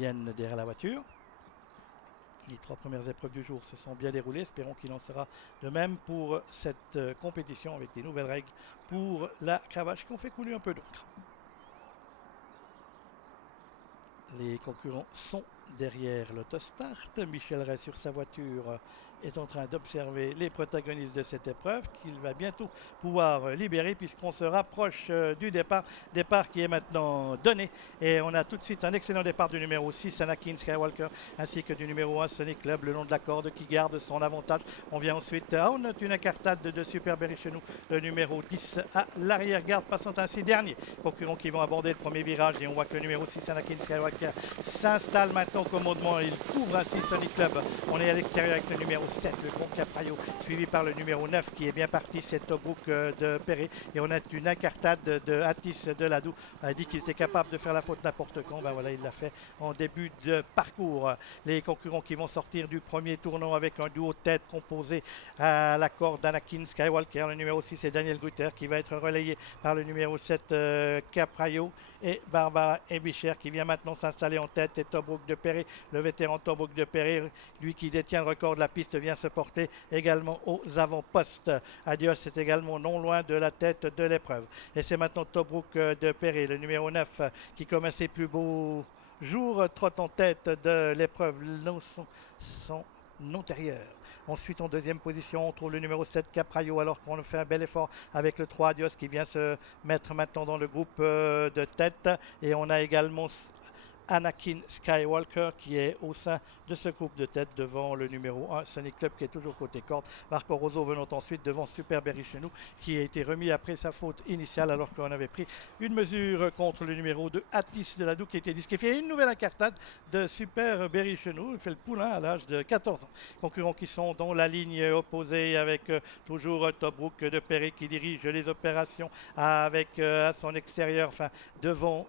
viennent derrière la voiture. Les 3 premières épreuves du jour se sont bien déroulées. Espérons qu'il en sera de même pour cette compétition avec des nouvelles règles pour la cravache qui ont fait couler un peu d'encre. Les concurrents sont derrière l'autostart. Michel Ray sur sa voiture est en train d'observer les protagonistes de cette épreuve qu'il va bientôt pouvoir libérer puisqu'on se rapproche du départ. Départ qui est maintenant donné et on a tout de suite un excellent départ du numéro 6 Anakin Skywalker ainsi que du numéro 1 Sonic Club le long de la corde qui garde son avantage. On vient ensuite, on note une incartade de Super Berry chez nous, le numéro 10 à l'arrière-garde passant ainsi dernier. Concurrents qui vont aborder le premier virage et on voit que le numéro 6 Anakin Skywalker s'installe maintenant au commandement. Il couvre ainsi Sonic Club. On est à l'extérieur avec le numéro 7, le Grand Capraio, suivi par le numéro 9 qui est bien parti, c'est Tobruk de Perret. Et on a une incartade de Atis de Ladou. On a dit qu'il était capable de faire la faute n'importe quand. Ben voilà, il l'a fait en début de parcours. Les concurrents qui vont sortir du premier tournant avec un duo de tête composé à la corde d'Anakin Skywalker. Le numéro 6 est Daniel Grutter qui va être relayé par le numéro 7 Capraio et Barbara Ebicher qui vient maintenant s'installer en tête et Tobruk de Perret, le vétéran Tobruk de Perret, lui qui détient le record de la piste, vient se porter également aux avant-postes. Adios est également non loin de la tête de l'épreuve. Et c'est maintenant Tobruk de Perret, le numéro 9, qui commet ses plus beaux jours, trotte en tête de l'épreuve son antérieur. Ensuite, en deuxième position, on trouve le numéro 7 Capraio, alors qu'on fait un bel effort avec le 3 Adios qui vient se mettre maintenant dans le groupe de tête. Et on a également Anakin Skywalker qui est au sein de ce groupe de tête devant le numéro 1 Sonic Club qui est toujours côté corde. Marco Rosso venant ensuite devant Super Berry chez nous qui a été remis après sa faute initiale alors qu'on avait pris une mesure contre le numéro 2 Atis de Ladou qui a été disqualifié. Une nouvelle incartade de Super Berry chez nous. Il fait le poulain à l'âge de 14 ans. Concurrents qui sont dans la ligne opposée avec toujours Tobruk de Perret qui dirige les opérations avec à son extérieur, enfin devant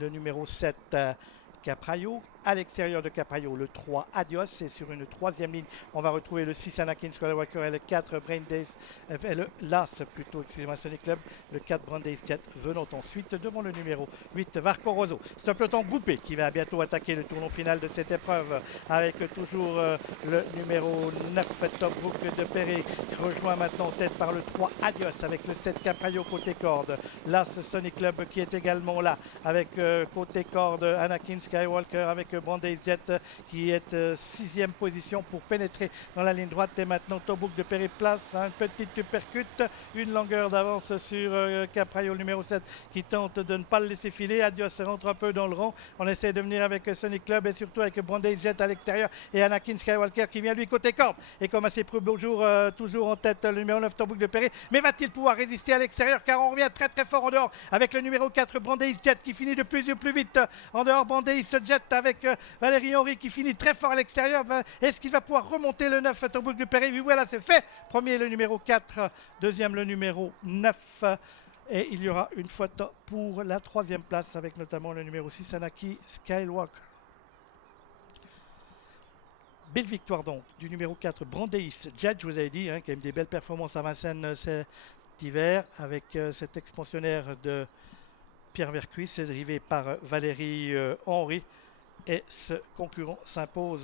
le numéro 7 Capraio. À l'extérieur de Capraio, le 3 Adios. Et sur une troisième ligne, on va retrouver le 6 Anakin Skywalker et le 4 Brandeis, Sonic Club. Le 4 Brandeis Jet venant ensuite devant le numéro 8 Marco Rosso. C'est un peloton groupé qui va bientôt attaquer le tournant final de cette épreuve avec toujours le numéro 9 Tobruk de Perret rejoint maintenant en tête par le 3 Adios avec le 7 Capraio côté corde. Là, ce Sonic Club qui est également là avec côté corde Anakin Skywalker avec Brandeis Jet qui est 6e position pour pénétrer dans la ligne droite. Et maintenant Tobruk de Perret place une petite uppercut, une longueur d'avance sur Capraio numéro 7 qui tente de ne pas le laisser filer. Adios rentre un peu dans le rang. On essaie de venir avec Sonic Club et surtout avec Brandeis Jet à l'extérieur et Anakin Skywalker qui vient lui côté corde. Et comme à ses plus beaux jours, toujours en tête le numéro 9 Tobruk de Perret. Mais va-t-il pouvoir résister à l'extérieur car on revient très très fort en dehors avec le numéro 4 Brandeis Jet qui finit de plus en plus vite en dehors. Brandeis Jet avec Valérie Henry qui finit très fort à l'extérieur. Est-ce qu'il va pouvoir remonter le 9 Tobruk de Perret? Oui, voilà, c'est fait. Premier le numéro 4, deuxième le numéro 9. Et il y aura une photo pour la troisième place avec notamment le numéro 6 Anakin Skywalker. Belle victoire donc du numéro 4 Brandeis Jet, je vous avais dit, qui a eu des belles performances à Vincennes cet hiver avec cet expansionnaire de Pierre Vercuis, c'est drivé par Valérie Henry. Et ce concurrent s'impose